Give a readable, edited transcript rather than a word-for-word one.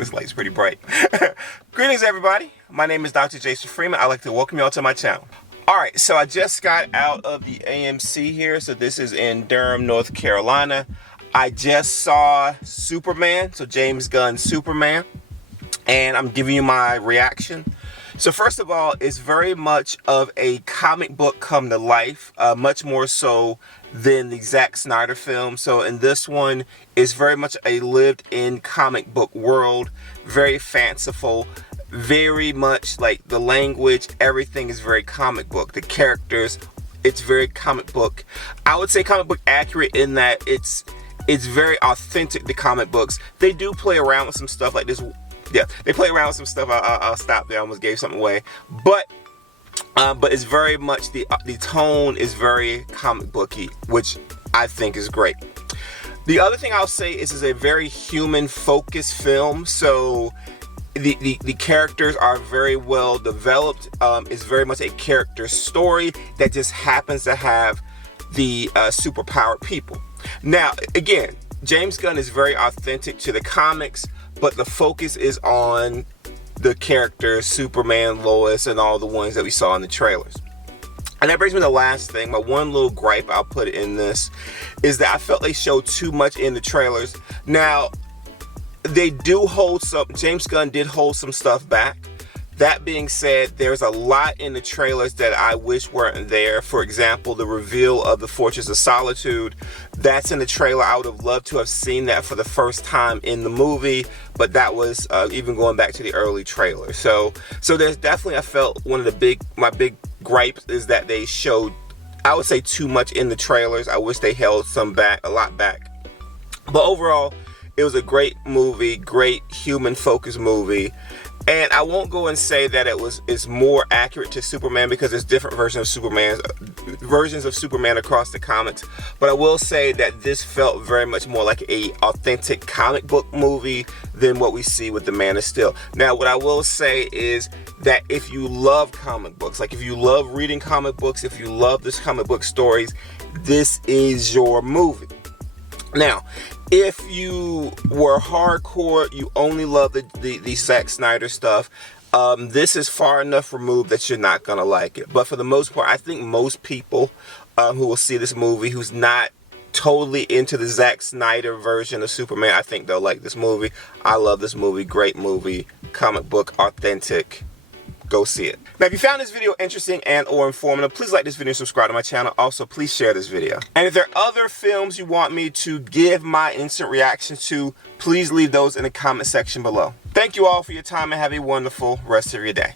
This light's pretty bright. Greetings, everybody. My name is Dr. Jason Freeman. I'd like to welcome you all to my channel. Alright, so I just got out of the AMC here. So this is in Durham, North Carolina. I just saw Superman, so James Gunn's Superman, and I'm giving you my reaction. So first of all, it's very much of a comic book come to life, much more so than the Zack Snyder film. So in this one, it's very much a lived-in comic book world, very fanciful, very much like the language, everything is very comic book. The characters, it's very comic book. I would say comic book accurate in that it's very authentic to comic books. They do play around with some stuff like this. Yeah, they play around with some stuff. I'll stop there. I almost gave something away. But it's very much, the tone is very comic booky, which I think is great. The other thing I'll say is it's a very human focused film. So the characters are very well developed. It's very much a character story that just happens to have the superpowered people. Now, again, James Gunn is very authentic to the comics, but the focus is on the characters, Superman, Lois, and all the ones that we saw in the trailers. And that brings me to the last thing. My one little gripe I'll put in this is that I felt they showed too much in the trailers. Now, they do hold some, James Gunn did hold some stuff back. That being said, there's a lot in the trailers that I wish weren't there. For example, the reveal of the Fortress of Solitude. That's in the trailer. I would have loved to have seen that for the first time in the movie, but that was even going back to the early trailer. So there's definitely, I felt one of my big gripes is that they showed, I would say, too much in the trailers. I wish they held some back, a lot back. But overall, it was a great movie, great human-focused movie. And I won't go and say that it's more accurate to Superman, because there's different versions of Superman across the comics. But I will say that this felt very much more like a authentic comic book movie than what we see with the Man of Steel. Now, what I will say is that if you love comic books, like if you love reading comic books, if you love this comic book stories, this is your movie. Now, if you were hardcore, you only love the Zack Snyder stuff, this is far enough removed that you're not going to like it. But for the most part, I think most people who will see this movie, who's not totally into the Zack Snyder version of Superman, I think they'll like this movie. I love this movie. Great movie. Comic book, authentic. Go see it. Now, if you found this video interesting and or informative, please like this video and subscribe to my channel. Also, please share this video. And if there are other films you want me to give my instant reactions to, please leave those in the comment section below. Thank you all for your time and have a wonderful rest of your day.